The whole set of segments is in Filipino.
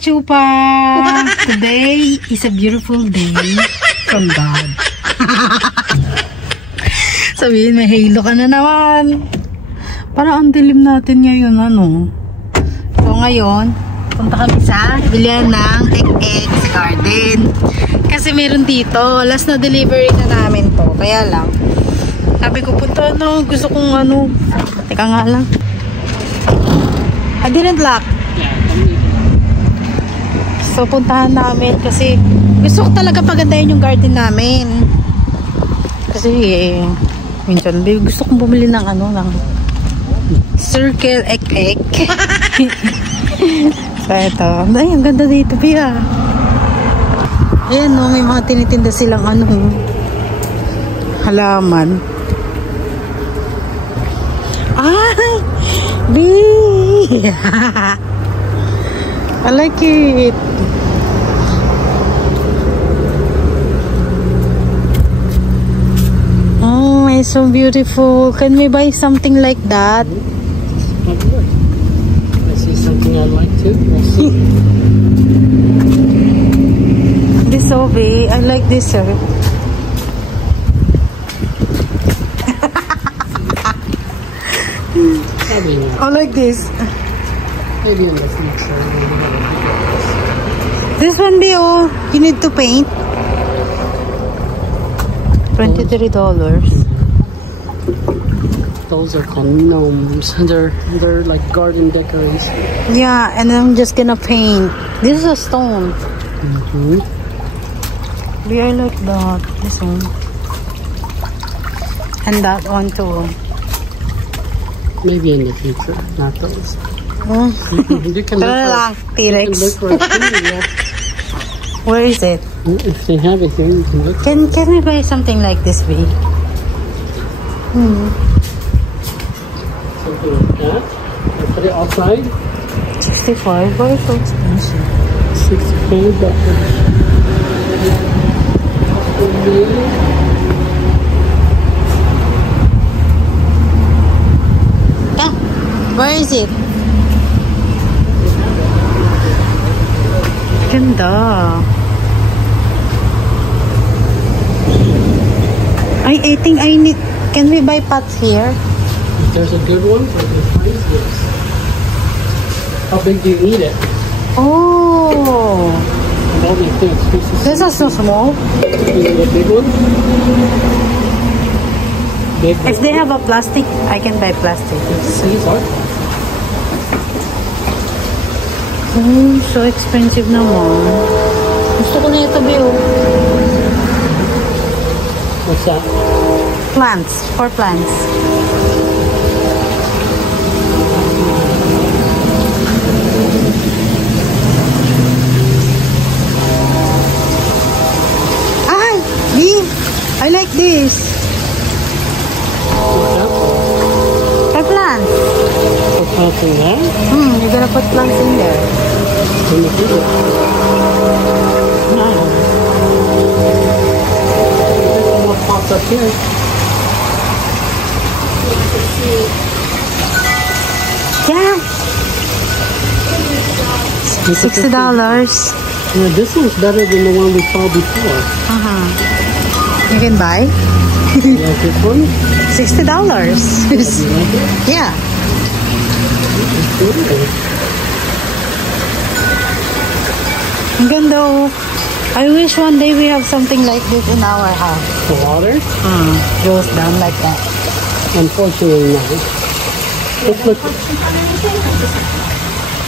Chupa! Today is a beautiful day from God. Sabihin, may halo ka na naman. Parang ang dilim natin ngayon, ano? So ngayon, punta kami sa bilihan ng XX Garden. Kasi meron dito, last na delivery na namin to. Kaya lang, sabi ko, punta ano, gusto kong ano, teka nga lang. I didn't lock. So, puntahan namin kasi gusto ko talaga pagandahin yung garden namin. Kasi, minsan, gusto kong bumili ng ano, ng circle ek-ek. So, ito. Ay, ang ganda dito, Pia. Ayan, no, may mga tinitinda silang ano, halaman. Ay! Bee! I like it. Oh, it's so beautiful. Can we buy something like that? I see something I like too. This Obi, I like this, sir. I like this. Maybe in the future. This one, Bio, you need to paint. $23. Those are called gnomes. They're like garden decorations. Yeah, and I'm just gonna paint. This is a stone. Yeah, I like that. This one. And that one too. Maybe in the future, not those. You can look T-Rex. right here, yeah. Where is it? If they have it here, you can look. Can we buy something like this, B? Something like that. I put it outside. 65. Why is so expensive? 65 bucks. Yeah. Where is it? Ganda. I think I need. Can we buy pots here? If there's a good one, I can find this. How big do you need it? Oh, That makes sense. this is so small. You need a big one? Big one. If they have a plastic, I can buy plastic. These are. So expensive naman. Gusto ko na ito, Bio. What's that? Plants. For plants. Ay! B! I like this. What's that? For plants. For plants in there? You're gonna put plants in there. In the field. No. There's more pots up here. Yeah. $60. Yeah, this one's better than the one we saw before. You can buy? You like this one? $60. You like it? Yeah. It's good. Ang ganda oh. I wish one day we have something like this in our house. The water? Goes down like that. Unfortunately, no. Let's look.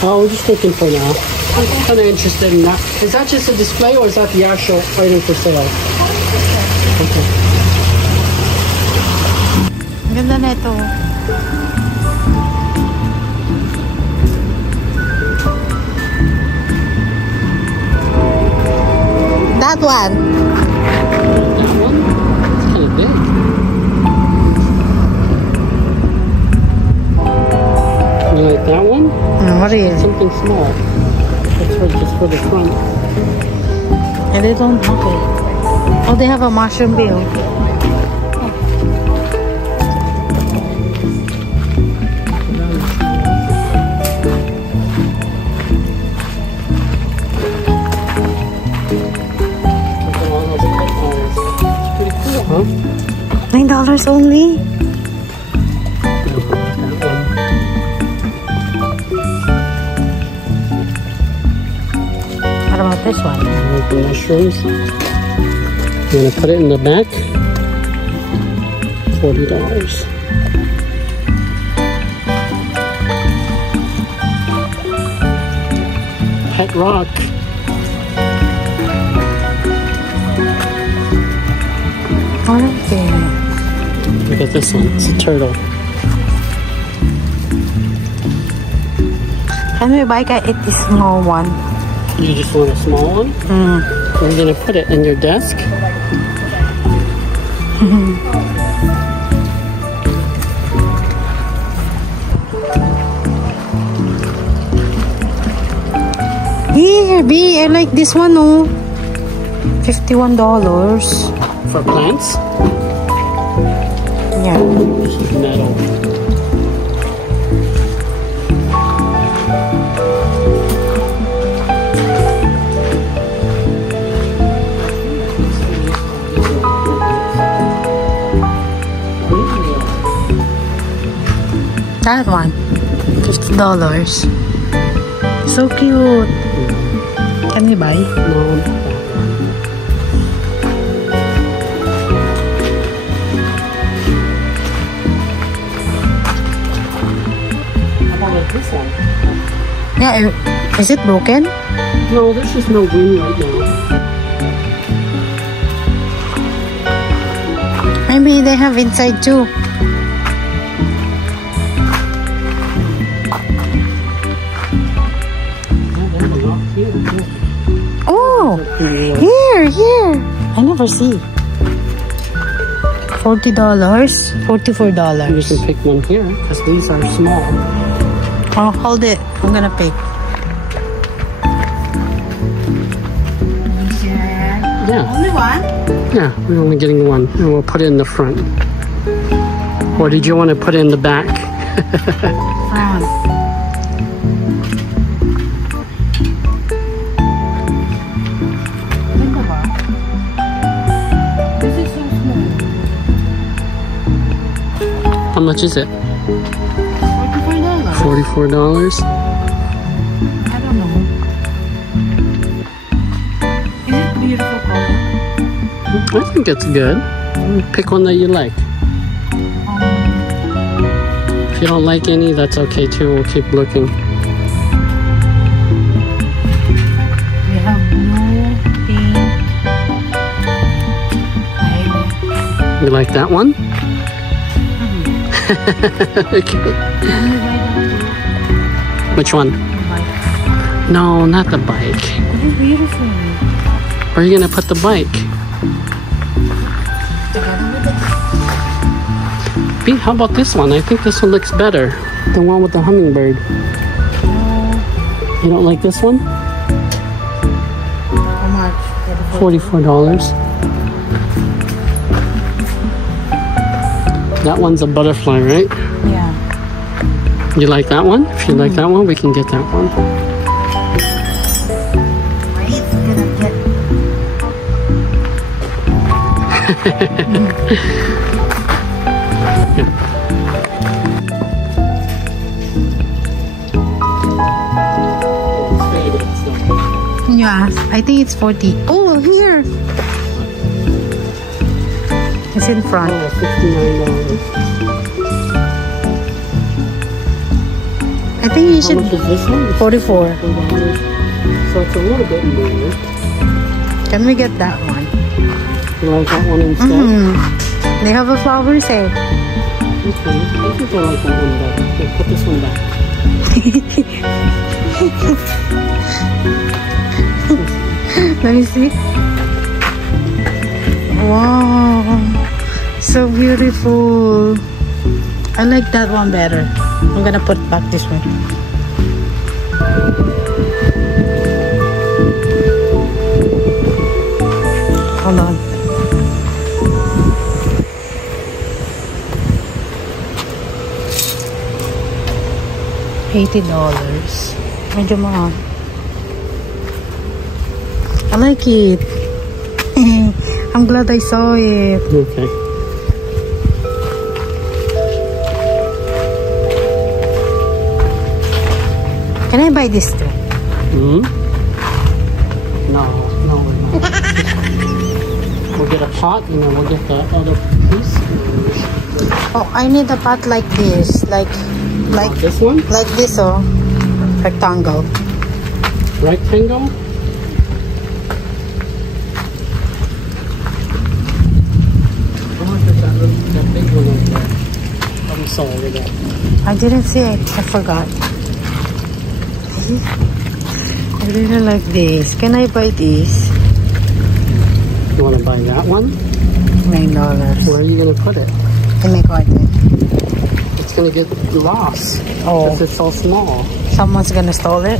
Oh, we're just looking for now. I'm kind of interested in that. Is that just a display or is that the actual item for sale? Okay. Ang ganda na ito. That one. That one? It's kind of big. You like that one? What is it? Something small. That's for just for the front. And they don't have it. Oh, they have a mushroom bill. Huh? $9 only. What about this one? Like the mushrooms. You want to put it in the back? $40. Pet rock. What is it? Look at this one. It's a turtle. Can we buy it this small one? You just want a small one? You're going to put it in your desk? Here, B, I like this one, oh. $51. For plants? Yeah. This is metal. That one. $50. So cute. Can we buy? No. This one. Yeah, is it broken? No, there's just no wind right now. Maybe they have inside too. Oh, here. I never see. $40, $44. You can pick one here because these are small. Oh, hold it. I'm gonna pick. Yeah. Only one? Yeah, we're only getting one, and we'll put it in the front. Or did you want to put it in the back? This is so small. How much is it? $44. $44. I don't know. Is it beautiful color? I think it's good. Pick one that you like. If you don't like any, that's okay too. We'll keep looking. We have blue, pink. You like that one? Okay. Which one? No, not the bike. This is beautiful. Where are you gonna put the bike? B, how about this one? I think this one looks better. The one with the hummingbird. You don't like this one? How much? $44. That one's a butterfly, right? Yeah. You like that one? If you like that one, we can get that one. Wait, gonna get. you ask? I think it's 40. Oh, here. It's in front. Oh, $59. I think you How should. much is this one? 44. $4. So it's a little bit more. Can we get that one? You like that one instead? They have a flower set. Okay. I think I like that one better. Okay, put this one back. Let me see. Wow. So beautiful. I like that one better. I'm gonna put back this one. Hold on. $80. Medyo mahal. I like it. I'm glad I saw it. Okay. Can I buy this too? Hmm? No, we're not. We'll get a pot and then we'll get the other piece. Oh, I need a pot like this. Like This one? like this, oh. Rectangle. Rectangle? How much is that big one over there? I'm sorry with that. I didn't see it. I forgot. I really like this. Can I buy this? You want to buy that one? $9. Where are you going to put it? In my garden. It's going to get lost. Oh. Because it's so small. Someone's gonna stole it.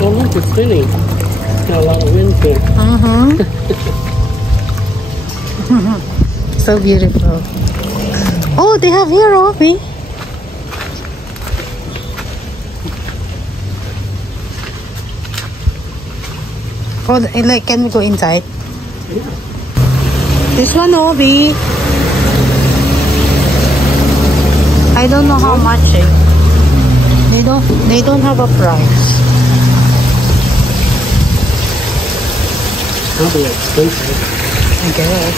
Oh, look, it's spinning. Got a lot of wind here. So beautiful. Oh, they have here, Obi. Oh, like, can we go inside? Yeah. This one, Obi. I don't know how much. They don't have a price. Probably expensive. I guess.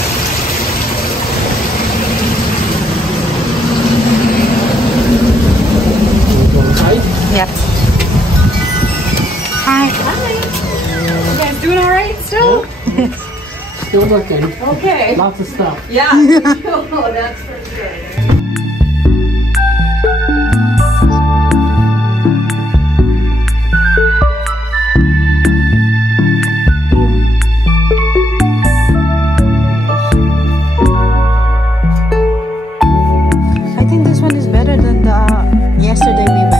Go inside? Yep. Hi. You guys doing all right still? Still looking. Okay. Lots of stuff. Yeah. Oh, that's for sure. I think this one is better than the yesterday we went.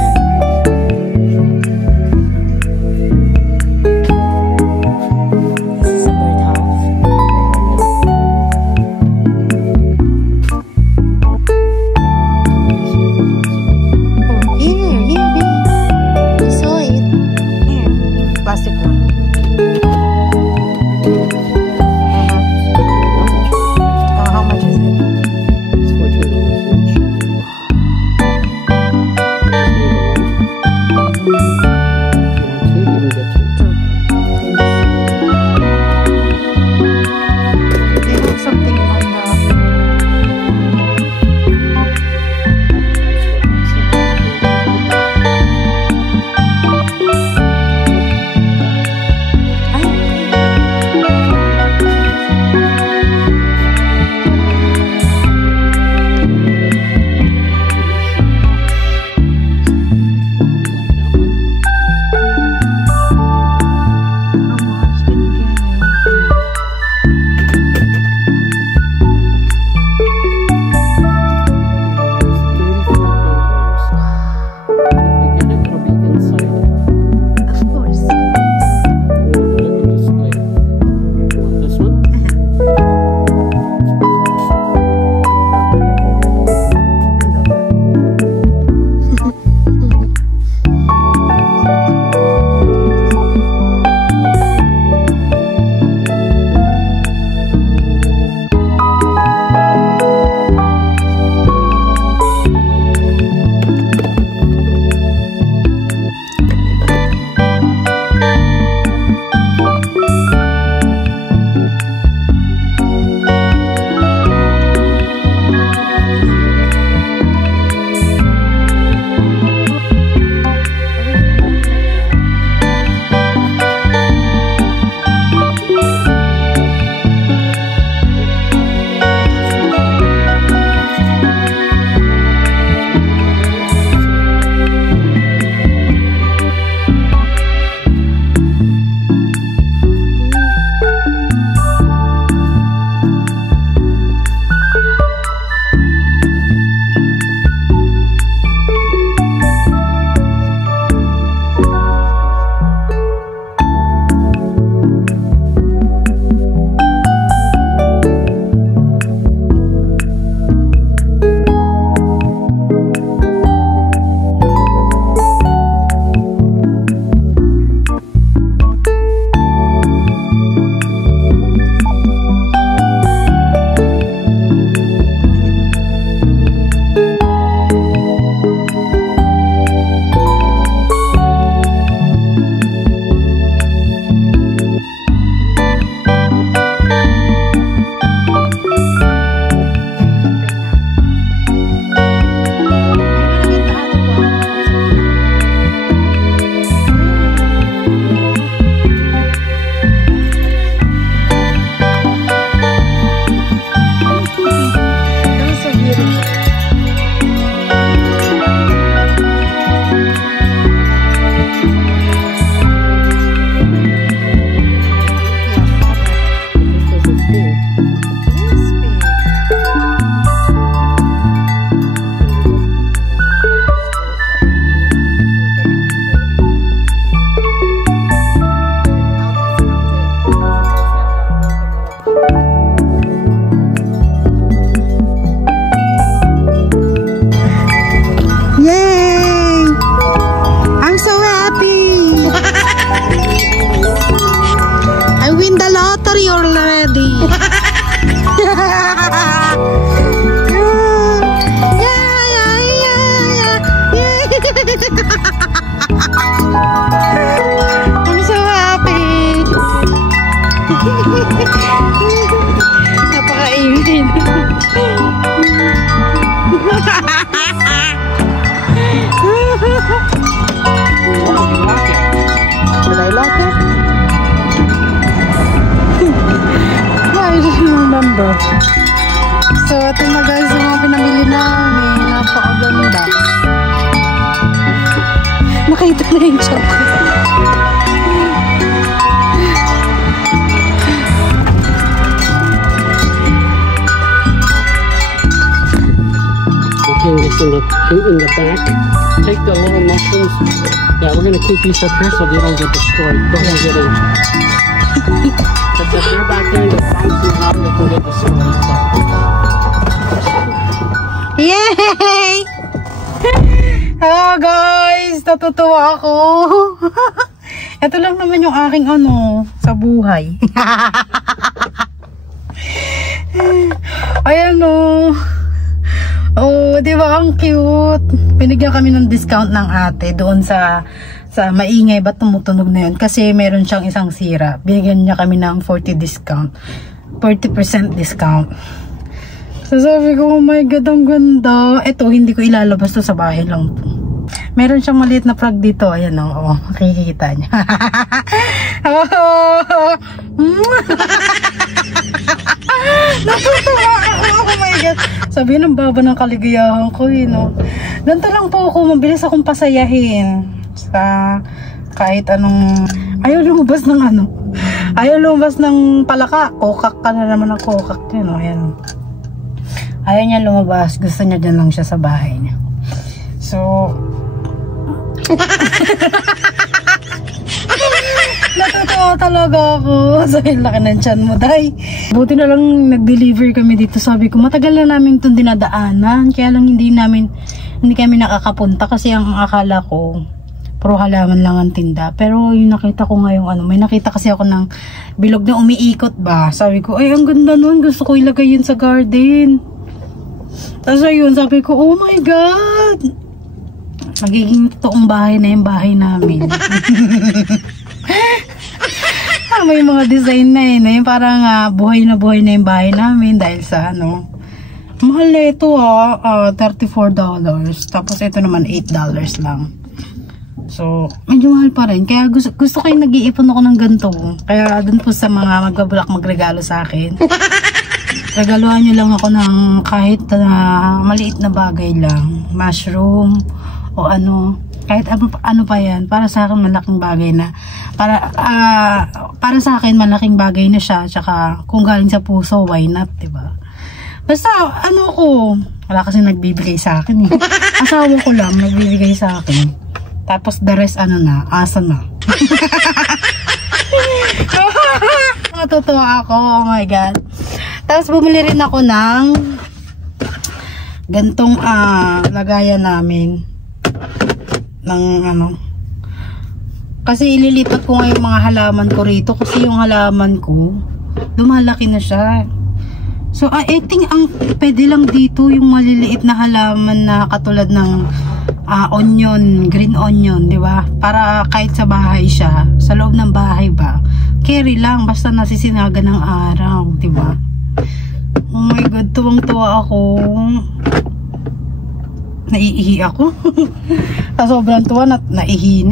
This is a birdhouse. hang this in the back. Take the little mushrooms. Yeah, we're gonna keep these up here so they don't get destroyed. Go ahead and get in. Because if they're back there in the bouncing around, they can get destroyed. So. Yay! Hello guys! Natutuwa ako. Ito lang naman yung aking sa buhay. Ayan oh, di ba ang cute? Binigyan kami ng discount ng ate doon sa maingay ba tumutunog na yun kasi meron siyang isang sira. Binigyan niya kami ng 40% discount. So sabi ko, oh my god, ang ganda. Ito, hindi ko ilalabas to sa bahay lang to. Meron siyang maliit na frog dito. Ayan o, makikita niya. Natutuwa ako. Oh my god. Sabi ng baba ng kaligayahan ko, ganito lang po ako. Mabilis akong pasayahin. Sa kahit anong... Ayaw lumabas ng Ayaw lumabas ng palaka. Kokak ka na naman ng kokak. Ayan. Ayaw niya lumabas. Gusto niya dyan lang siya sa bahay niya. So... Natutuwa talaga ako. So, yung laki ng tiyan mo, day. Buti na lang nag-deliver kami dito. Sabi ko, matagal na namin itong dinadaanan. Kaya lang hindi kami nakakapunta kasi ang akala ko puro halaman lang ang tinda. Pero yung nakita ko ngayong may nakita kasi ako ng bilog na umiikot ba. Sabi ko, ay ang ganda nun. Gusto ko ilagay yun sa garden. Tapos ayun, sabi ko, oh my god, magiging totoong bahay na yung bahay namin. May mga design na yun. Parang buhay na yung bahay namin dahil sa mahal na ito $34. Tapos ito naman $8 lang. So, medyo mahal pa rin. Kaya gusto kayo nag-iipon ako ng ganito. Kaya dun po sa mga magbabulak magregalo sa akin. Regaluhan nyo lang ako ng kahit maliit na bagay lang. Mushroom o kahit ano pa yan. Para sa akin malaking bagay na. Para sa akin malaking bagay na siya. Tsaka kung galing sa puso, why not, diba? Basta wala kasi nagbibigay sa akin eh. Asawa ko lang nagbibigay sa akin. Tapos the rest asa na. Natutuwa ako, oh my god. Tapos bumili rin ako ng gantong lagayan namin ng kasi ililipat ko ngayon mga halaman ko rito kasi yung halaman ko lumalaki na siya. So I think ang pwede lang dito yung maliliit na halaman na katulad ng onion, green onion, di ba? Para kahit sa bahay siya, sa loob ng bahay ba, carry lang basta nasisinaga ng araw, di ba? Oh my god, tuwang-tuwa ako. Naiihi ako. Sa sobrang tuwa naihi.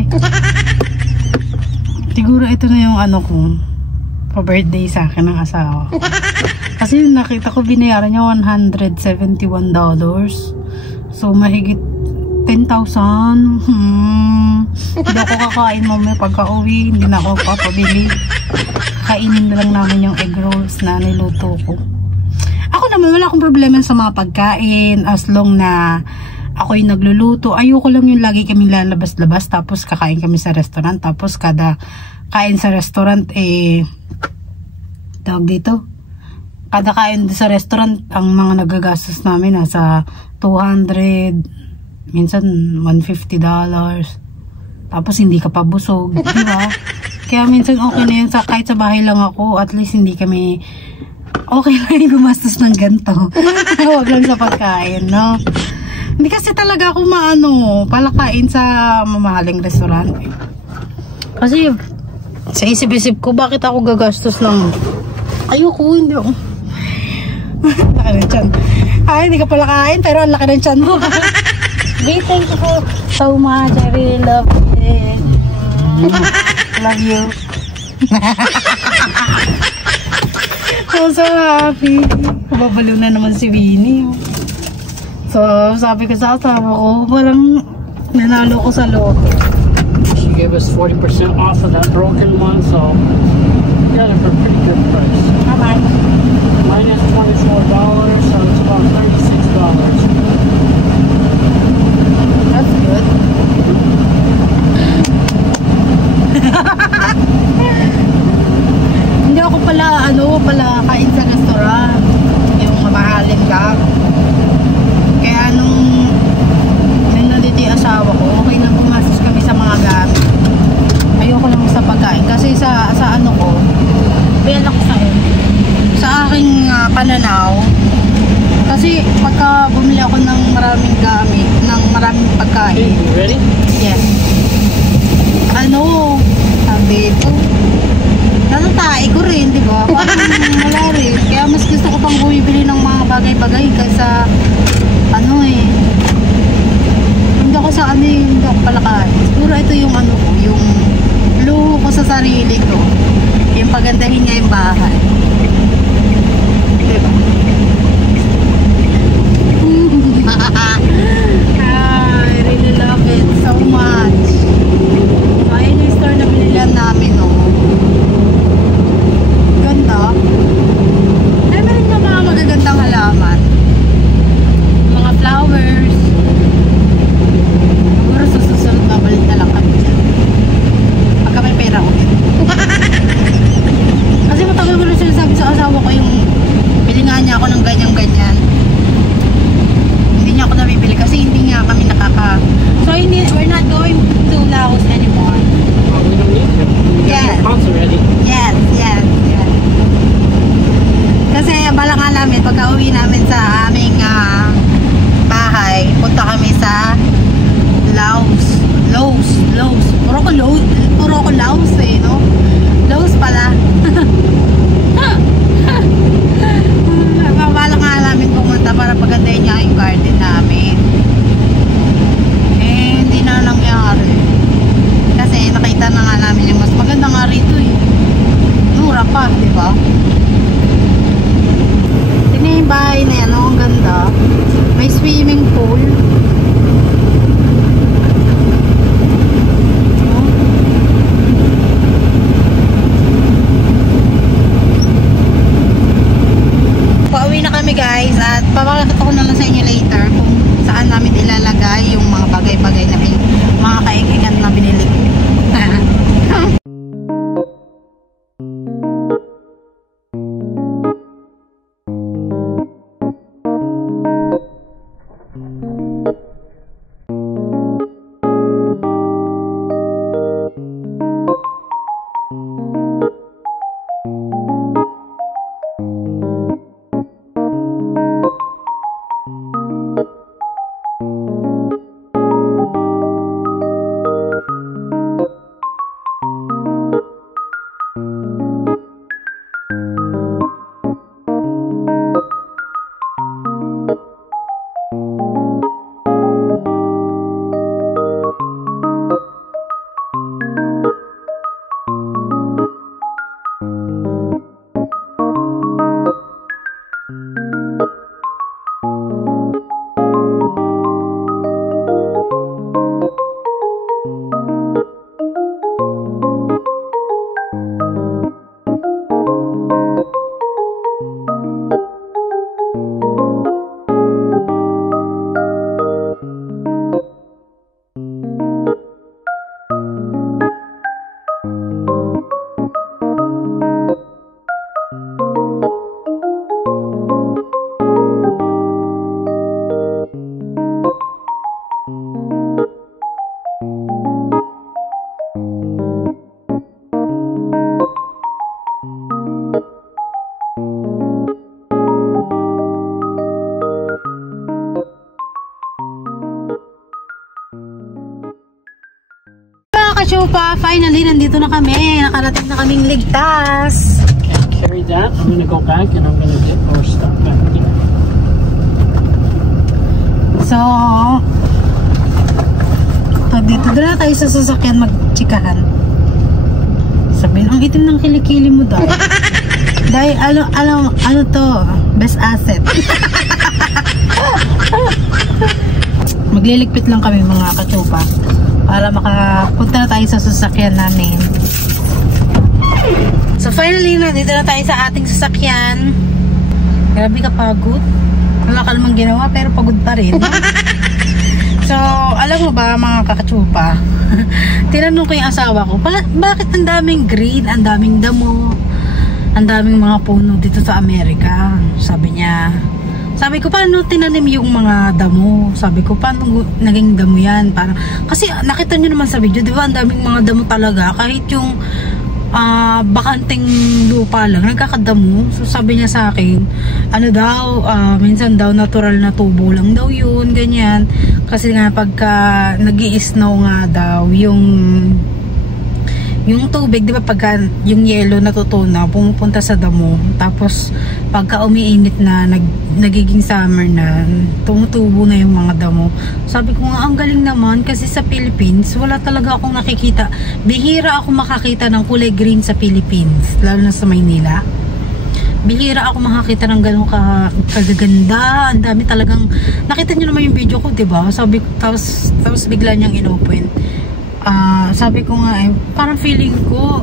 Siguro ito na yung ko pa-birthday sa akin ng asawa. Kasi nakita ko binayaran niya $171. So mahigit 10,000. Hindi ako kakain mamaya pagka-uwi. Hindi na ako papabili. Kainin na lang namin yung egg rolls na niluto ko. Ako naman wala akong problema sa mga pagkain as long na ako yung nagluluto. Ayoko lang yung lagi kami lalabas-labas tapos kakain kami sa restaurant. Tapos kada kain sa restaurant tawag dito, kada kain sa restaurant ang mga nagagastos namin nasa $200, minsan $150. Tapos hindi ka pa busog, di ba? Kaya minsan okay na yun kahit sa bahay lang ako, at least hindi kami okay lang yung gumastos ng ganito. Huwag lang sa pagkain, no? Hindi kasi talaga ako palakain sa mamahaling restaurant. Kasi sa isip-isip ko, bakit ako gagastos lang? Ayoko, hindi ako. Laki ng tiyan. Ay, hindi ka pala kain, pero ang laki ng tiyan mo. Okay, thank you so much. I really love it. Love you. I'm so happy. Babaliw na naman si Winnie. So, sabi ko sa asawa ko, parang nanalo ko sa loto. She gave us 40% off of that broken one, so we got it for a pretty good price. How much? Mine is $24, so it's about $36. Okay, you ready? Yes. Ano? Sabi ito. Natatay ko rin, di ba? Parang wala rin. Kaya mas gusto ko pang bumibili ng mga bagay-bagay kaysa ano eh. Hindi ako sa ano eh, hindi ako palakain. Siguro ito yung ano ko, yung luho ko sa sarili ko. Yung pagandahin niya yung bahay. Di ba? I really love it so much. So, ayun yung store na binilihan namin, oh. Ganda. Ay, meron na mga magagandang halaman. Mga flowers. Siguro susunod na balik na lang kami dyan. Pagka may pera ulit. Kasi matagal ko na sinasabi sa asawa ko yung bilingan niya ako ng ganyan-ganyan. Hindi niya ako nabibili kasi hindi nga kami nakaka... So, we're not going to Laos anymore. Oh, we don't need to. We got Yes. your pots already. Yes. Kasi bala nga namin, pagka uwi namin sa aming bahay, punta kami sa Laos. Puro ko Laos eh, no? Laos pala. Bala nga namin pumunta para pagandahin niya yung garden namin. Eh, hindi na nangyari. Kasi nakita na nga namin yung mas maganda nga rito eh. Mura pa, di ba? Tingnan yung bahay na yan, oh, ang ganda. May swimming pool. Oh. Pauwi na kami guys at papakita ko na lang sa inyo later kung saan namin ilalagay yung mga bagay-bagay na mga kaingingan na binili ko. Chupa, finally, nandito na kami. Nakarating na kaming ligtas. Okay, carry that. I'm gonna go back and I'm gonna get more stuff back here. So, dito na tayo sa sasakyan magtsikahan. Sabihin, ang itim ng kilikili mo daw. Dahil, ano to? Best asset. Magliligpit lang kami mga kachupa. Para makapunta na tayo sa sasakyan namin. So finally, nandito na tayo sa ating sasakyan. Grabe ka pagod. Wala ka namang ginawa pero pagod pa rin. So, alam mo ba mga kakatsupa? Tinanong ko yung asawa ko, bakit ang daming green, ang daming damo, ang daming mga puno dito sa Amerika? Sabi niya, sabi ko, paano tinanim yung mga damo? Sabi ko, paano naging damo yan? Parang, kasi nakita nyo naman sa video, di ba? Ang daming mga damo talaga. Kahit yung bakanteng lupa lang, nagkakadamo. So sabi niya sa akin, ano daw, minsan daw natural na tubo lang daw yun, ganyan. Kasi nga pagka nag-i-snow nga daw, yung tubig, di ba, pagka yung yelo natutunaw, pumupunta sa damo. Tapos pagka umiinit na, nagiging summer na, tumutubo na yung mga damo. Sabi ko nga, ang galing naman, kasi sa Philippines, wala talaga akong nakikita. Bihira ako makakita ng kulay green sa Philippines, lalo na sa Maynila. Bihira ako makakita ng ganun kagaganda. Ang dami talagang, nakita niyo naman yung video ko, di ba? Sabi ko, tapos bigla niyang inopen. Sabi ko nga parang feeling ko,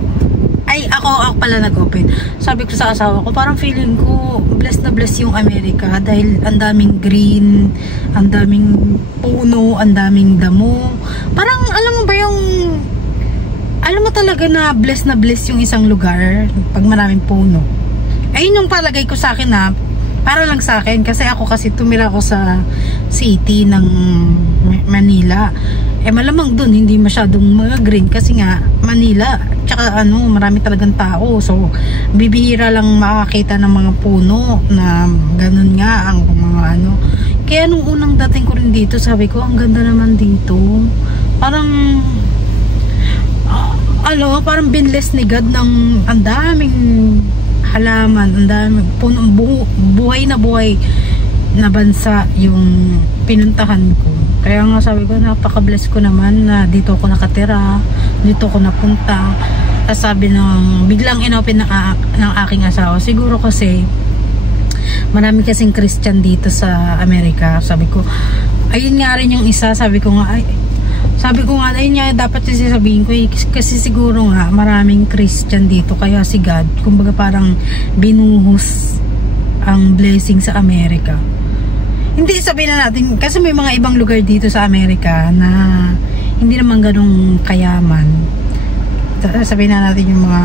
ako pala nag-open. Sabi ko sa asawa ko, parang feeling ko blessed na blessed yung Amerika dahil ang daming green, ang daming puno, ang daming damo. Parang alam mo ba yung, alam mo talaga na blessed yung isang lugar pag maraming puno. Ayun yung palagay ko sa akin na para lang sa akin, kasi ako tumira ako sa city ng Manila. Malamang dun hindi masyadong mga green kasi nga Manila, tsaka marami talagang tao. So bibihira lang makakita ng mga puno na ganun nga ang mga Kaya nung unang dating ko rin dito, sabi ko, ang ganda naman dito. Parang parang binless ni God ng ang daming halaman, ang daming puno, buhay na bansa yung pinuntahan ko. Kaya nga sabi ko, napaka-bless ko naman na dito ako nakatira, dito ako napunta. Tapos sabi biglang inopen ng aking asawa, siguro kasi marami kasing Christian dito sa Amerika. Sabi ko, ayun nga rin yung isa, sabi ko nga, ayun nga dapat sasabihin ko, kasi siguro nga maraming Christian dito, kaya si God, kumbaga parang binuhos ang blessing sa Amerika. Hindi sabihin na natin, kasi may mga ibang lugar dito sa Amerika na hindi naman ganong kayaman. Sabihin na natin yung mga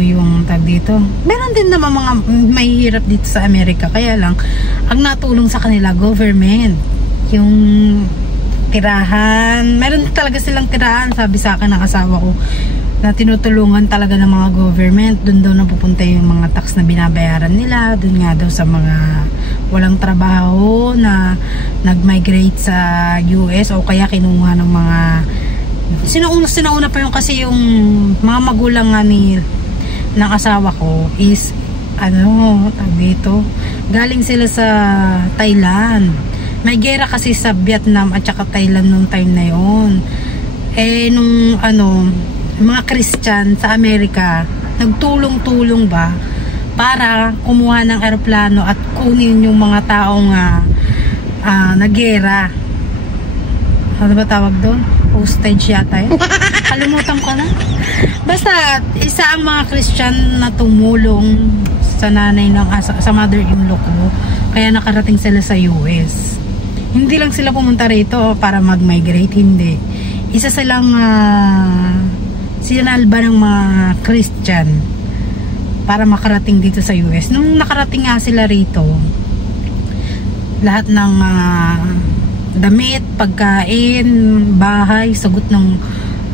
yung tag dito. Meron din naman mga may hirap dito sa Amerika, kaya lang ang natulong sa kanila government, yung tirahan. Meron talaga silang tirahan, sabi sa akin ng asawa ko, na tinutulungan talaga ng mga government. Doon daw napupunta yung mga tax na binabayaran nila. Doon nga daw sa mga walang trabaho na nag-migrate sa US o kaya kinuha ng mga sinauna pa yung, kasi yung mga magulang nga ng asawa ko is dito, galing sila sa Thailand. May gera kasi sa Vietnam at saka Thailand nung time na yon. Nung mga Christian sa Amerika nagtulong-tulong ba para kumuha ng eroplano at kunin yung mga taong nagera. Ano ba tawag doon? Hostage yata yun. Kalimutan ko na. Basta isa ang mga Christian na tumulong sa nanay sa mother-in-law ko, kaya nakarating sila sa US. Hindi lang sila pumunta rito para mag-migrate, hindi. Isa silang sinalba ng mga Christian para makarating dito sa US. Nung nakarating nga sila rito, lahat ng damit, pagkain, bahay, sagot ng...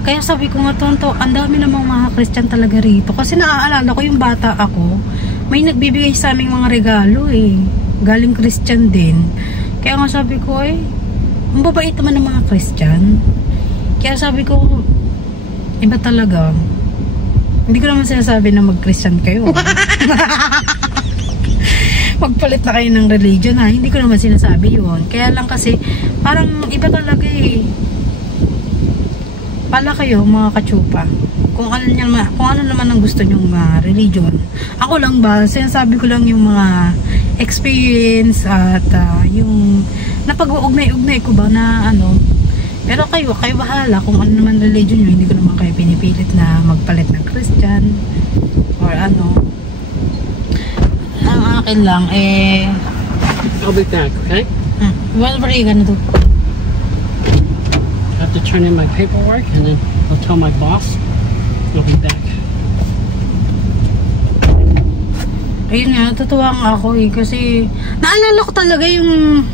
Kaya sabi ko nga, tonto, ang dami namang mga Christian talaga rito. Kasi naaalala ko yung bata ako, may nagbibigay sa aming mga regalo galing Christian din. Kaya nga sabi ko, ang babait naman ng mga Christian. Kaya sabi ko, iba talaga. Hindi ko naman sinasabi na mag-Christian kayo. Magpalit na kayo ng religion, hindi ko naman sinasabi yun. Kaya lang kasi parang iba talaga pala kayo mga katsupa, kung ano naman ang gusto nyong religion. Ako lang ba, sinasabi ko lang yung mga experience at yung napag-uugnay-ugnay ko ba na pero kayo bahala kung ano naman religion nyo. Hindi ko naman kayo pinipilit na magpalit ng Christian or ang akin lang I'll be back, okay? What are you gonna do? I have to turn in my paperwork and then I'll tell my boss I'll be back. Ayun nga, natutuwa nga ako kasi naalala ko talaga yung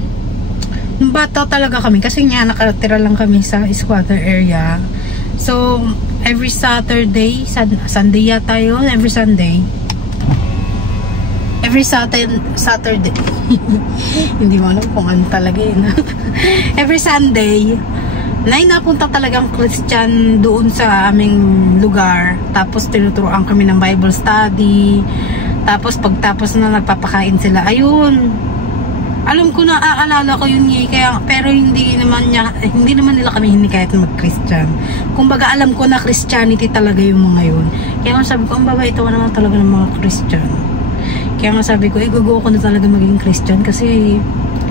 bata talaga kami, kasi nga nakatira lang kami sa squatter area. So every Saturday, Sunday yata yun, every Sunday. Every Saturday. Hindi mo alam kung ano talaga yun. Every Sunday, napunta talagang Christian doon sa aming lugar. Tapos tinuturoan kami ng Bible study. Tapos pagtapos na nagpapakain sila, ayun. Alam ko na, aalala ko yun kaya, pero hindi naman nila kami hinikayat mag-Christian. Kumbaga alam ko na Christianity talaga yung mga yun. Kaya nga sabi ko, ang babae ito naman talaga ng mga Christian. Kaya nga sabi ko, gugo ko na talaga maging Christian kasi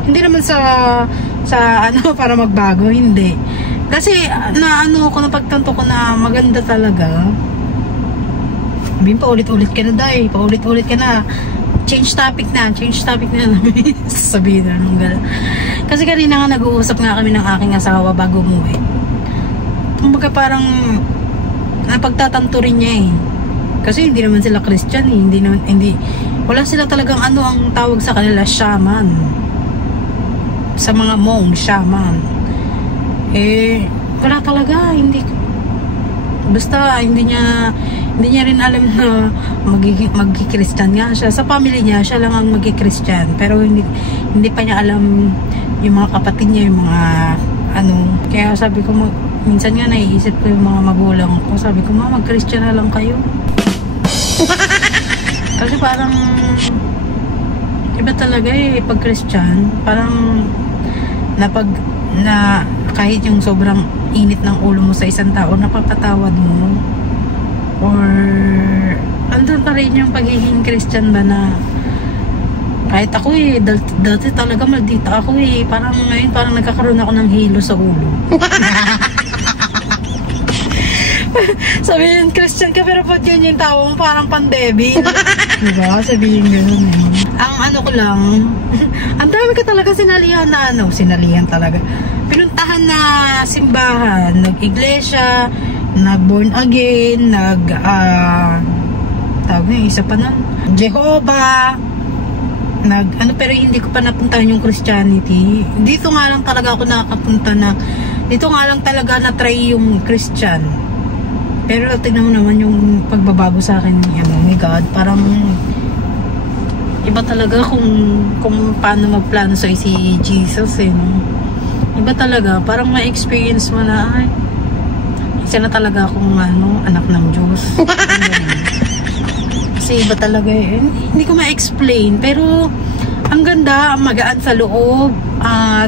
hindi naman sa ano para magbago, hindi. Kasi napagtanto ko na maganda talaga. Sabihin, paulit-ulit ka na dahil, paulit-ulit ka na. Change topic na sabihin na nung gala. Kasi kanina nga nag-uusap nga kami ng aking asawa bago umuwi. Kumbaga parang napagtatanto rin niya eh. Kasi hindi naman sila Christian eh. Wala sila talagang ang tawag sa kanila, shaman. Sa mga monk, shaman. Wala talaga, basta hindi niya rin alam na magki-Christian nga siya. Sa family niya, siya lang ang magki-Christian. Pero hindi pa niya alam yung mga kapatid niya, yung mga Kaya sabi ko, minsan nga naiisip ko yung mga magulang ko. Sabi ko, mag-Christian na lang kayo. Kasi parang iba talaga pag Christian. Parang kahit yung sobrang init ng ulo mo sa isang tao, napapatawad mo. Or andun pa rin yung pagiging Christian ba na kahit ako dati talaga maldita ako parang ngayon parang nagkakaroon ako ng hilo sa ulo. Sabihin Christian ka pero pag yan yung tao mo parang pandebit. Diba? Sabihin gano'n Ang ko lang ang dami ka talaga sinalihan na sinalihan talaga. Pinuntahan na simbahan, nag-iglesia, nag-born again, tawag na isa pa nun, Jehovah, pero hindi ko pa napuntahan yung Christianity. Dito nga lang talaga ako nakakapunta dito nga lang talaga na-try yung Christian. Pero tignan mo naman yung pagbabago sa akin ni God, parang iba talaga kung paano magplano sa si Jesus Iba talaga, parang ma-experience mo na isa na talaga akong anak ng Diyos. Kasi iba talaga hindi ko ma-explain, pero ang ganda, ang magaan sa loob, at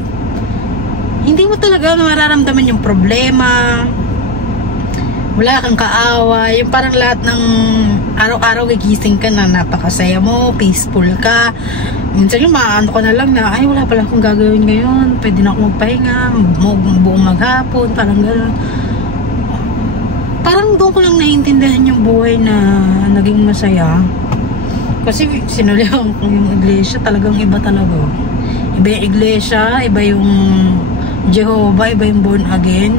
hindi mo talaga mararamdaman yung problema, wala kang kaawa, yung parang lahat ng araw-araw gigising ka na napakasaya mo, peaceful ka. Minsan yung maano ko na lang na wala pala akong gagawin ngayon, pwede na akong magpahinga buong maghapon, parang gano'n. Parang doon ko lang naiintindihan yung buhay na naging masaya. Kasi sinulihan ko yung iglesia, talagang iba talaga. Iba yung iglesia, iba yung Jehovah, iba yung born again.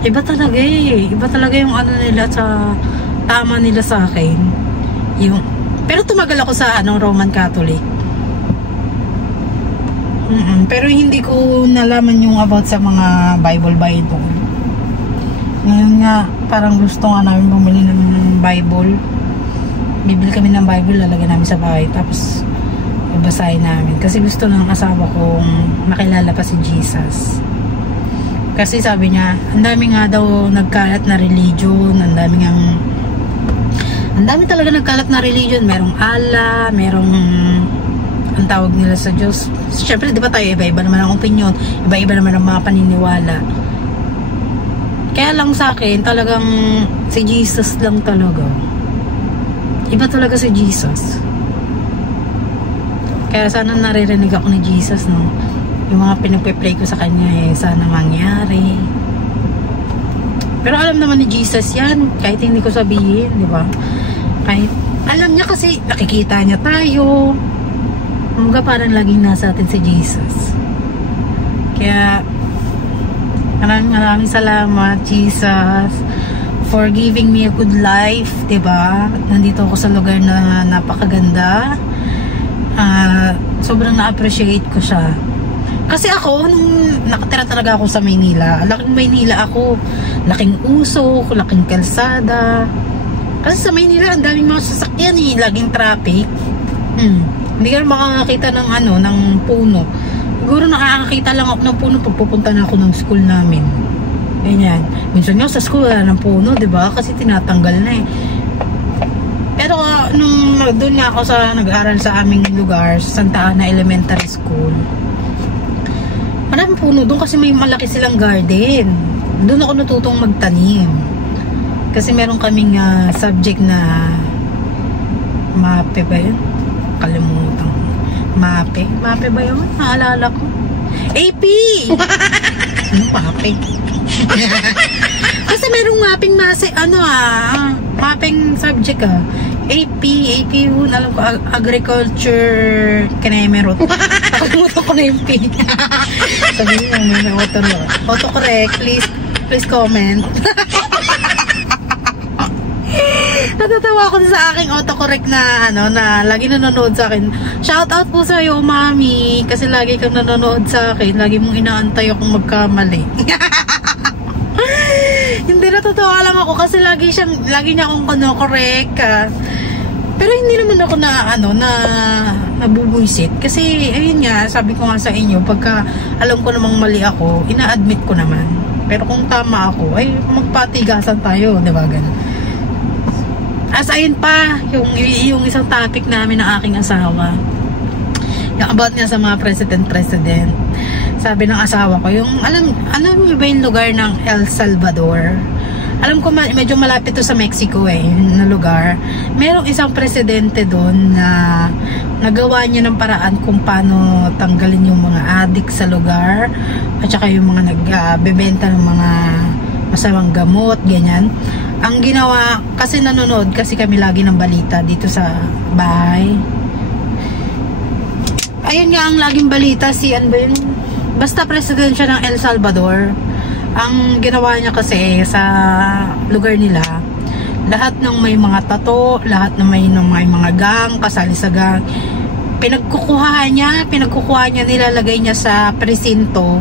Iba talaga Iba talaga yung nila sa tama nila sa akin. Pero tumagal ako sa Roman Catholic. Pero hindi ko nalaman yung about sa mga Bible. Ngayon nga, parang gusto nga namin bumili ng Bible. Bibili kami ng Bible, lalagyan namin sa bahay. Tapos, babasahin namin. Kasi gusto ng asawa kong makilala pa si Jesus. Kasi sabi niya, ang dami nga daw nagkalat na religion, ang dami talaga nagkalat na religion. Merong Allah, merong ang tawag nila sa Diyos. Siyempre, di ba tayo, iba-iba naman ang opinion, iba-iba naman ang mga paniniwala. Kaya lang sa akin, talagang si Jesus lang talaga. Iba talaga si Jesus. Kaya sana naririnig ako ni Jesus, yung mga pinagpe-pray ko sa kanya, sana mangyari. Pero alam naman ni Jesus yan, kahit hindi ko sabihin, di ba? Kahit alam niya kasi nakikita niya tayo. Mga parang laging nasa atin si Jesus. Kaya maraming salamat Jesus for giving me a good life, diba? Nandito ako sa lugar na napakaganda. Sobrang na-appreciate ko siya. Kasi ako, nung nakatira talaga ako sa Maynila, laking Maynila ako. Laking usok, laking kalsada. Kasi sa Maynila, ang daming mga sasakyan eh. Laging traffic. Hindi ka makakakita ng ng puno. Siguro nakakakita lang ako ng puno pag pupunta na ako ng school namin. Ganyan. Minsan nga sa school wala ng puno, diba? Kasi tinatanggal na eh. Pero nung doon nga ako nag-aral sa aming lugar, sa Santa Ana Elementary School, maraming puno doon kasi may malaki silang garden. Doon ako natutong magtanim. Kasi meron kaming subject na MAPE ba yun? Kalimutan. MAPE ba yun? Naalala ko. AP! Ano MAPE? Kasi merong mapping subject AP yun, alam ko, agriculture kinemerot. Nakalimutan ko na yung P. Sabihin mo, may autocorrect, please comment. Natatawa ako sa aking autocorrect na na lagi nanonood sa akin. Shout out po sa iyo, mami, kasi lagi kang nanonood sa akin. Lagi mong inaantay akong magkamali. Hindi, natatawa lang ako kasi lagi niya akong correct. Pero hindi naman ako nabubuisit kasi ayun nga, sabi ko nga sa inyo, pagka alam ko namang mali ako, ina-admit ko naman. Pero kung tama ako, ay magpatigasan tayo, di ba ganun? As ayun pa, yung isang topic namin ng aking asawa, yung about niya sa mga president. Sabi ng asawa ko, yung alam niyo ba yung lugar ng El Salvador? Alam ko medyo malapit to sa Mexico na lugar. Merong isang presidente doon na nagawa niya ng paraan kung paano tanggalin yung mga addict sa lugar at saka yung mga nagbebenta ng mga masamang gamot, ganyan. Ang ginawa, kasi nanonood kasi kami lagi ng balita dito sa bahay. Ayun nga ang laging balita, basta president siya ng El Salvador. Ang ginawa niya kasi sa lugar nila, lahat ng may mga tato, lahat ng may mga gang, kasali sa gang, pinagkukuha niya, nilalagay niya sa presinto.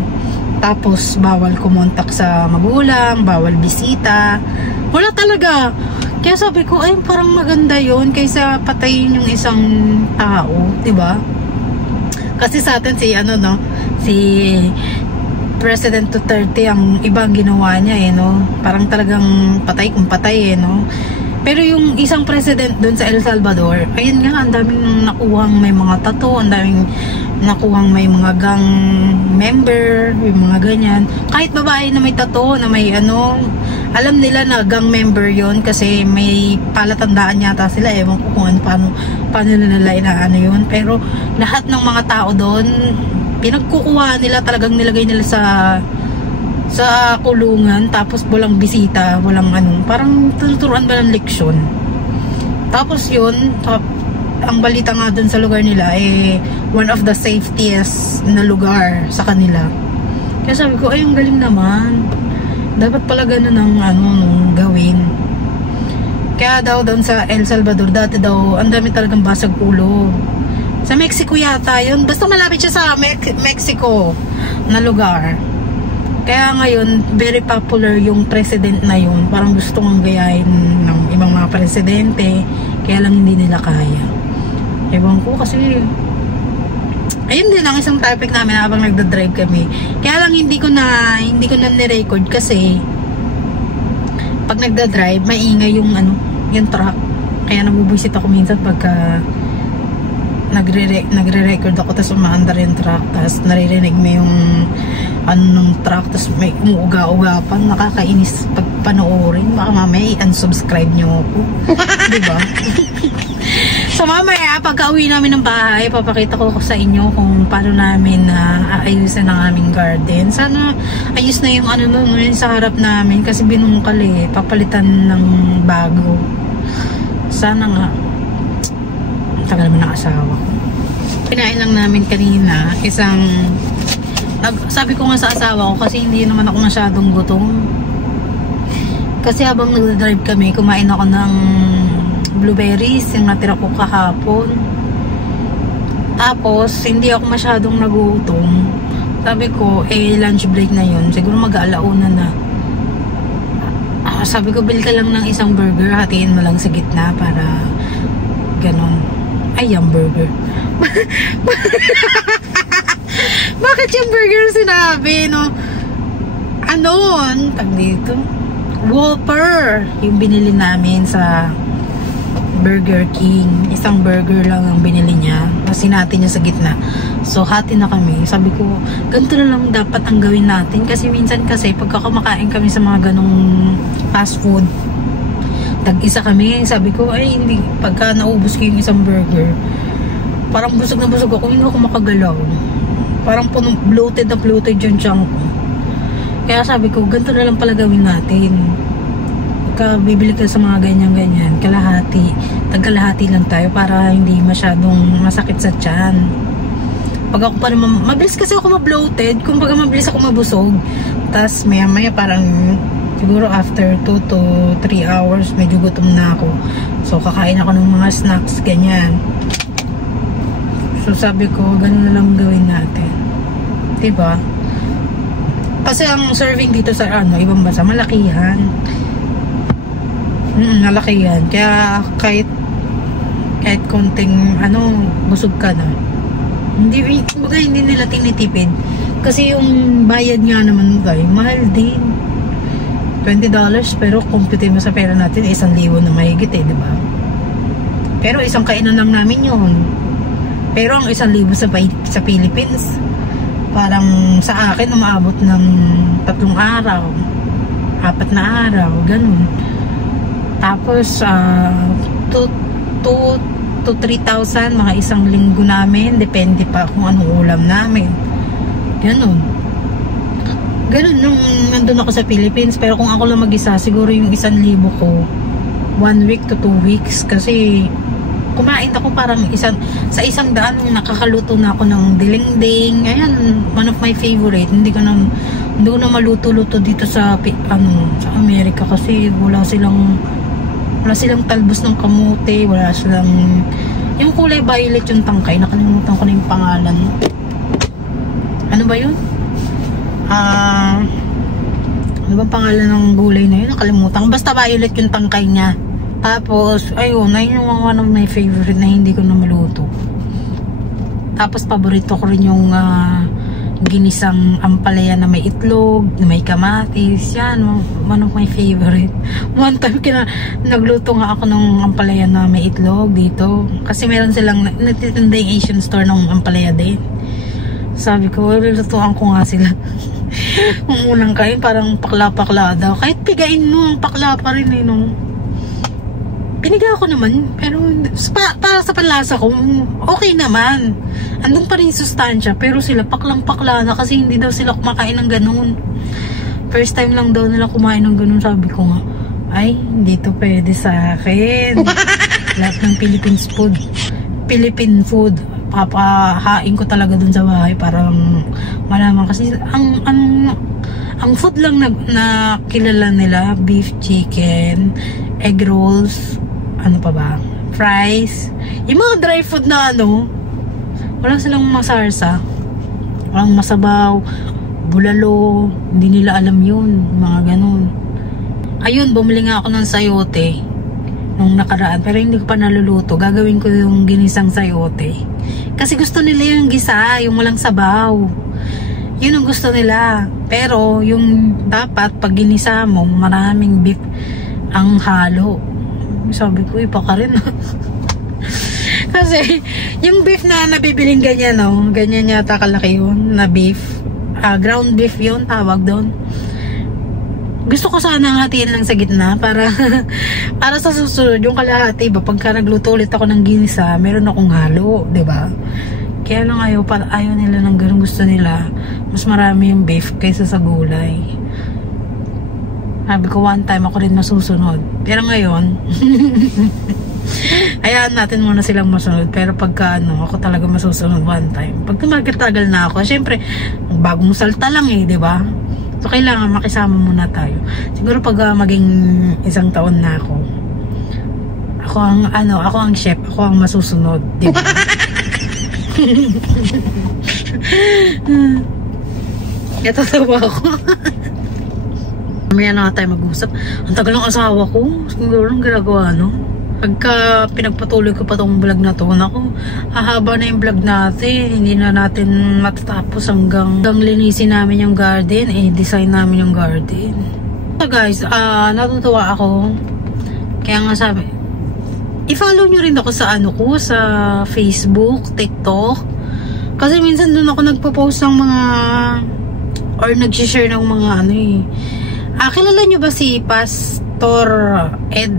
Tapos bawal kumontak sa magulang, bawal bisita. Wala talaga. Kaya sabi ko, ay parang maganda yon kaysa patayin yung isang tao, 'di ba? Kasi sa atin si President Duterte, ang ibang ginawa niya parang talagang patay kung patay Pero yung isang president doon sa El Salvador, ayun nga, ang daming nakuhang may mga tattoo, ang daming nakuhang may mga gang member, yung mga ganyan. Kahit babae na may tattoo, na may alam nila na gang member yon kasi may palatandaan yata sila, ewan ko kung paano nila inaano yun. Pero lahat ng mga tao doon, pinagkukuha nila, talagang nilagay nila sa kulungan, tapos walang bisita, walang parang tuturuan ba ng leksyon. Tapos yun, ang balita nga dun sa lugar nila one of the safetiest na lugar sa kanila. Kaya sabi ko, ay ang galing naman, dapat pala ganun ang gawin. Kaya daw doon sa El Salvador, dati daw ang dami talagang basag ulo. Sa Mexico yata yun. Basta malapit siya sa Mexico na lugar. Kaya ngayon, very popular yung president na yun. Parang gusto kong gayahin ng ibang mga presidente. Kaya lang hindi nila kaya. Ewan ko kasi ayun din ang isang topic namin habang nagda-drive kami. Kaya lang hindi ko na ni-record kasi pag nagda-drive, maingay yung truck. Kaya nabubuisit ako minsan pagka nagre-record ako, tapos umaandar yung truck, tapos naririnig mo yung ng truck, tapos may umuuga-ugapan, nakakainis pag panoorin. Baka mamaya unsubscribe nyo ako. Diba? So mamaya, pagka-uwi namin ng bahay, papakita ko sa inyo kung paano namin aayusin ang aming garden. Sana ayos na yung yun sa harap namin kasi binungkal papalitan ng bago. Sana nga. Tagal naman ng asawa ko. Kinain lang namin kanina sabi ko nga sa asawa ko kasi hindi naman ako masyadong gutom. Kasi habang nagdadrive kami, kumain ako ng blueberries yung natira ko kahapon. Tapos hindi ako masyadong nagutom Sabi ko, lunch break na yun. Siguro mag-aalauna na. Sabi ko, bili ka lang ng isang burger, hatiin mo lang sa gitna para ganun. Ay, yung burger. Bakit yung burger sinabi, no? Ano? Tag dito? Whopper! Yung binili namin sa Burger King. Isang burger lang ang binili niya. Kasi natin niya sa gitna. So, hati na kami. Sabi ko, ganito na lang dapat ang gawin natin. Kasi minsan kasi, pagka kumakain kami sa mga ganong fast food, tag-isa kami. Sabi ko, ay, hindi. Pagka naubos ko yung isang burger, parang busog na busog ako. Hindi ako makagalaw. Parang bloated na bloated yung tiyan ko. Kaya sabi ko, ganito na lang pala gawin natin. Bibili ka sa mga ganyan-ganyan, kalahati. Tagkalahati lang tayo para hindi masyadong masakit sa tiyan. Pag ako pa naman, mabilis kasi ako ma-bloated. Kung baga mabilis ako mabusog. Tapos maya-maya parang siguro after 2 to 3 hours medyo gutom na ako. So kakain ako ng mga snacks, ganyan. So sabi ko, ganun na lang gawin natin. Diba? Kasi ang serving dito sa ibang bansa, malakihan. Nalakihan. Kaya kahit konting busog ka na. Hindi nila tinitipid. Kasi yung bayad nga naman guys, mahal din. $20 pero compute mo sa pera natin 1,000 na mahigit diba? Pero isang kainan lang namin yun. Pero ang 1,000 sa Philippines, parang sa akin umaabot ng 3 araw, 4 na araw, ganun. Tapos 2 to 3,000 mga isang linggo namin, depende pa kung anong ulam namin. Ganun nung nandun ako sa Philippines. Pero kung ako lang mag-isa, siguro yung 1,000 ko 1 week to 2 weeks. Kasi kumain ako parang sa 100 nakakaluto na ako ng dilingding. Ayan, one of my favorite. Hindi ko na maluto-luto dito sa Amerika kasi wala silang talbos ng kamote, wala silang yung kulay violet yung tangkay. Nakalimutan ko na yung pangalan. Ano ba yun? Ano ba pangalan ng gulay na yun? Nakalimutan. Basta violet yung tangkay niya. Tapos, ayun yung one of my favorite na hindi ko na maluto. Tapos, paborito ko rin yung ginisang ampalaya na may itlog, na may kamatis. Yan, one of my favorite. One time, nagluto nga ako ng ampalaya na may itlog dito. Kasi meron silang, nagtitinda yung Asian store ng ampalaya din. Sabi ko, lutuan ko nga sila. Kung unang kain, parang pakla-pakla daw. Kahit pigain mo, pakla pa rin no. Piniga ako naman, pero para sa panlasa ko, okay naman. Andun pa rin yung sustansya, pero sila paklang-pakla na kasi hindi daw sila kumakain ng ganun. First time lang daw nila kumain ng ganun. Sabi ko nga, ay, hindi to pwede sa akin. Lahat ng Philippine food, papahain ko talaga dun sa bahay para malaman. Kasi ang food lang na kilala nila, beef, chicken, egg rolls, ano pa ba? Fries. Yung mga dry food na wala silang masarsa. Walang masabaw, bulalo. Hindi nila alam yun. Mga ganun. Ayun, bumili nga ako ng sayote nung nakaraan. Pero hindi ko pa naluluto. Gagawin ko yung ginisang sayote. Kasi gusto nila yung gisa, yung walang sabaw. Yun ang gusto nila. Pero yung dapat pag ginisa mo, maraming beef ang halo. Sabi ko, ipa ka rin. Kasi yung beef na nabibiling ganyan, ganyan yata kalaki yun na beef. Ground beef yun, tawag doon. Gusto ko sana hatiin lang sa gitna para sa susunod yung kalahati ba, pagka nagluto ulit ako ng ginisa, meron akong halo, 'di ba? Kaya lang ayaw nila ng ganun. Gusto nila mas marami yung beef kaysa sa gulay. Sabi ko, one time ako rin masusunod. Pero ngayon, hayaan natin muna silang masunod. Pero pagka ako talaga masusunod one time. Pag tumagil-tagal na ako, syempre, bagong salta lang di ba? So, kailangan makisama muna tayo. Siguro pag maging 1 taon na ako, ako ang chef, ako ang masusunod, di ba? Natatawa ako. Mamaya na tayo mag-usap. Ang tagal ng asawa ko. Siguro lang ginagawa, no? Pagka pinagpatuloy ko pa tong vlog na to, naku, hahaba na yung vlog natin. Hindi na natin matatapos hanggang linisin namin yung garden, design namin yung garden. So guys, natutuwa ako. Kaya nga sabi, i-follow nyo rin ako sa sa Facebook, TikTok. Kasi minsan doon ako nagpo-post ng mga or nag-share ng mga kilala nyo ba si Pastor Ed?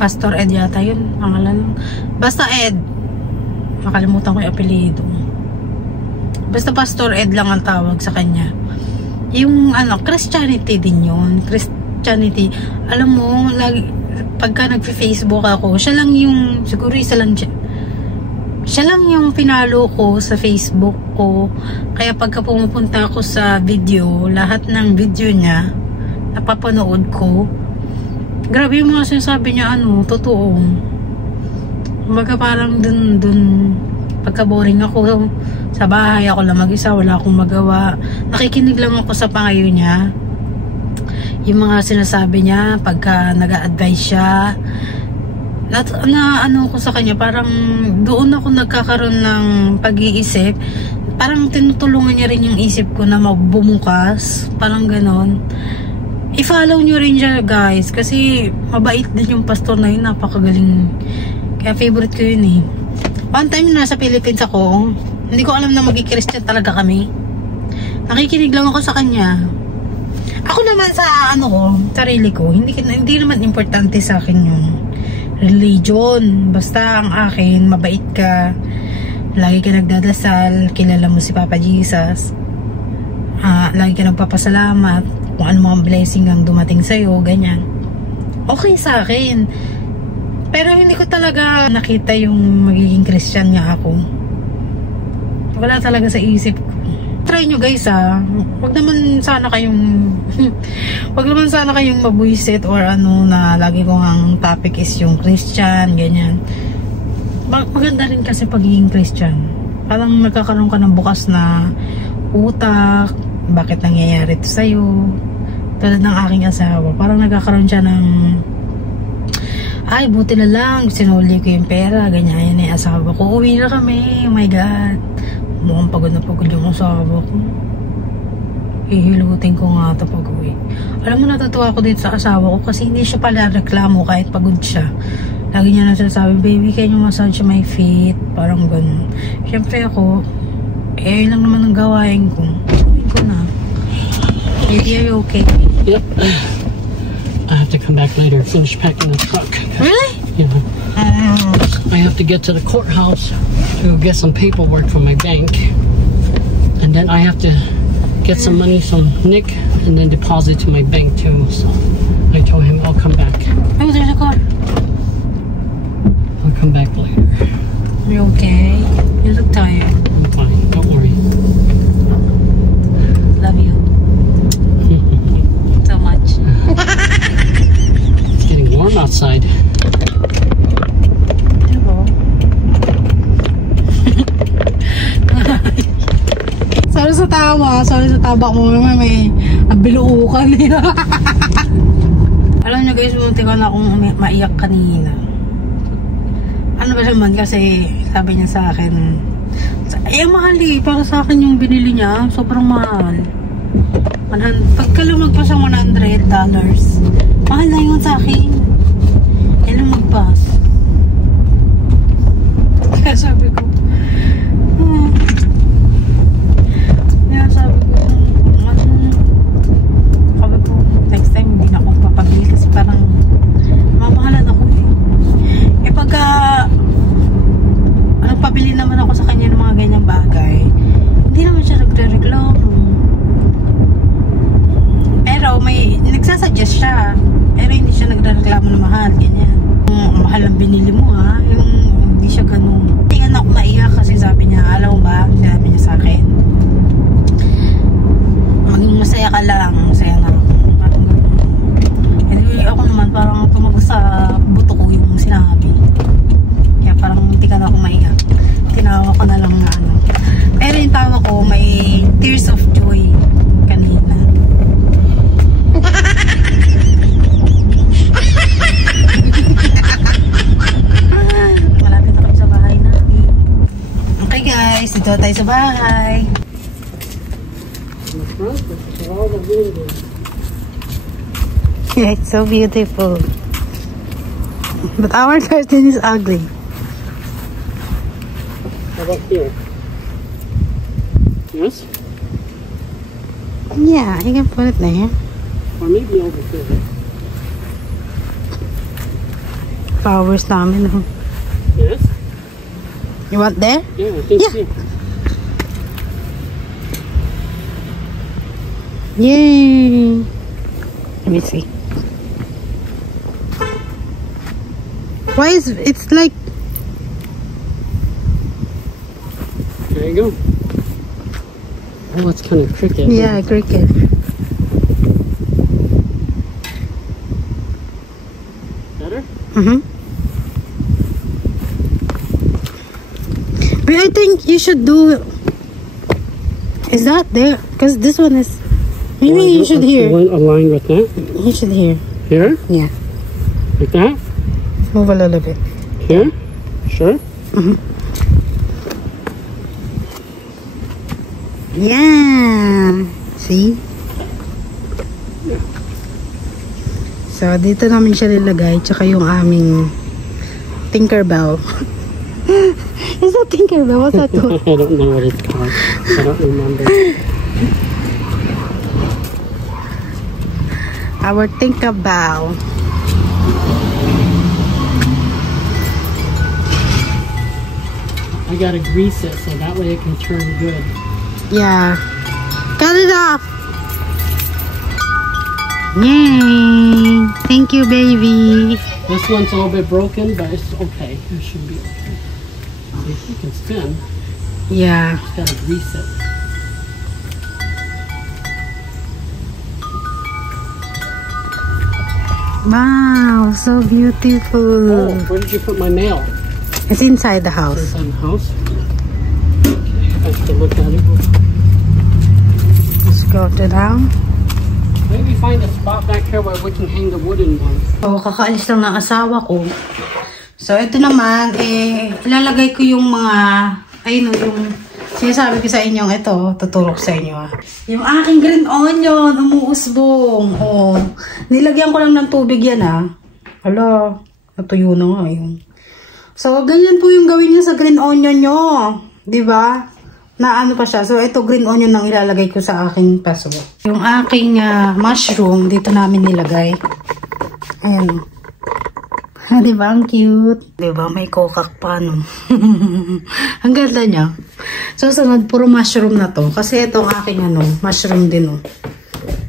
Pastor Ed yata yun, pangalan. Basta Ed. Makalimutan ko yung apelido. Basta Pastor Ed lang ang tawag sa kanya. Yung Christianity din yun. Christianity. Alam mo, pagka nag-Facebook ako, siya lang yung, siguro isa lang siya lang yung pinalo ko sa Facebook ko. Kaya pagka pumupunta ako sa video, lahat ng video niya napapanood ko. Grabe yung mga sinasabi niya, totoo. Kumbaga parang dun pagka boring ako sa bahay, ako lang mag-isa, wala akong magawa, nakikinig lang ako sa pangayo niya, yung mga sinasabi niya pagka nag-a-advise siya ko sa kanya. Parang doon ako nagkakaroon ng pag-iisip, parang tinutulungan niya rin yung isip ko na bumukas, parang ganon. I-follow nyo rin siya guys, kasi mabait din yung pastor na yun, napakagaling, kaya favorite ko yun One time nasa Philippines ako, hindi ko alam na mag-i-Christian talaga kami, nakikinig lang ako sa kanya. Ako naman sa sarili ko, hindi naman importante sa akin yung religion. Basta ang akin, mabait ka, lagi ka nagdadasal, kilala mo si Papa Jesus, lagi ka nagpapasalamat kung ano mga blessing ang dumating sa'yo, ganyan. Okay sa akin. Pero hindi ko talaga nakita yung magiging Christian nga ako. Wala talaga sa isip ko. Try nyo guys wag naman sana kayong mabuisit or na lagi ko ang topic is yung Christian, ganyan. Maganda rin kasi pagiging Christian, parang nagkakaroon ka ng bukas na utak, bakit nangyayari ito sa'yo. Tulad ng aking asawa, parang nagkakaroon siya ng buti na lang sinuli ko yung pera, ganyan. Yan yung asawa ko, uwi na kami, oh my god, mukhang pagod na pagod yung asawa ko. Hihilutin ko nga ito pag uwi. Alam mo, natutuwa ako dito sa asawa ko kasi hindi siya pala reklamo kahit pagod siya. Lagi niya na sinasabi, baby, can you massage my feet? Parang ganun. Siyempre ako, yun lang naman ang gawain ko. Uwi ko na. Baby, are you okay? Yep. I have to come back later and finish packing the truck. Really? Yeah. I have to get to the courthouse to get some paperwork from my bank, and then I have to get some money from Nick and then deposit to my bank too. So I told him I'll come back. Oh, there's a car. I'll come back later. Are you okay? You look tired. I'm fine. Don't worry. Love you so much. It's getting warm outside. Sorry sa tawa, sorry sa tabak mo, may biluukan nila. Alam nyo guys, munti ko na akong maiyak kanina. Ano ba naman kasi sabi niya sa akin, mahal para sa akin yung binili niya, sobrang mahal. Pagka lumagpas ang $100, mahal na yun sa akin. Lumagpas. Kaya sabi ko, next time hindi na ako papabili kasi parang mamahalan ako pagka pabili naman ako sa kanya ng mga ganyang bagay, hindi naman siya nagre-reklamo, pero may nagsasuggest siya, pero hindi siya nagre-reklamo na mahal, ganyan. Mahal ang binili mo yung hindi siya ganun. Tingnan ako naiyak kasi sabi niya, alam mo ba, sabi niya sa akin, maging masaya ka lang, masaya na ako. Parang gano'n. Anyway, ako naman parang tumagos sa buto ko yung sinabi. Kaya parang hindi ka na ako maiyak. Tinawa ko na lang na Pero yung tawa ko may tears of joy. the front, but all the wind is. Yeah, it's so beautiful. But our garden is ugly. How about here? Yes? Yeah, you can put it there. Or maybe over here. Flowers namin. Oh. Yes? You want there? Yeah, I think Yeah. so. Yay! Let me see. Why is it's like There you go. Oh, it's kind of crooked. yeah, cricket. Better? But I think you should do. Is that there? Because this one is. Maybe you should You hear. want a line with that? You should hear. Here? Yeah. Like that? Move a little bit. Here? Sure? Yeah. See? So, dito namin siya nilagay. Tsaka yung aming Tinkerbell. Is that Tinkerbell? What's that? I don't know what it's called. I don't remember. Our Tinkerbell. I gotta grease it so that way it can turn good. Yeah. Cut it off. Yay. Thank you, baby. This one's a little bit broken, but it's okay. It should be okay. See, you can spin. Yeah. Just gotta grease it. Wow, so beautiful. Oh, where did you put my mail? It's inside the house. Inside the house? Okay, I have to look at it. Let's go to down. Maybe find a spot back here where we can hang the wooden ones. So, kakaalis lang ng asawa ko. So, ito naman, ilalagay ko yung mga, ayun o, yung sinasabi ko sa inyong ito, tutulok sa inyo. Yung aking green onion, umuusbong. Oh, nilagyan ko lang ng tubig yan Hala, natuyo na nga yun. So, ganyan po yung gawin niyo sa green onion nyo. Diba? Na ano pa siya. So, ito green onion ang ilalagay ko sa aking paso. Yung aking mushroom, dito namin nilagay. Ayan. Diba? Ang cute. Diba? May kokak pa, no? Ang ganda niya. So, sunod, puro mushroom na to. Kasi itong aking mushroom din, no?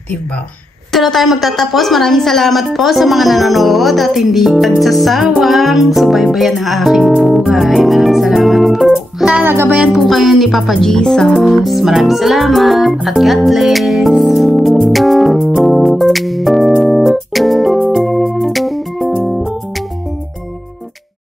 Diba? Ito na tayo magtatapos. Maraming salamat po sa mga nanonood at hindi nagsasawang subaybayan ang aking buhay. Maraming salamat po. Nagabayan po kayo ni Papa Jesus. Maraming salamat at God bless.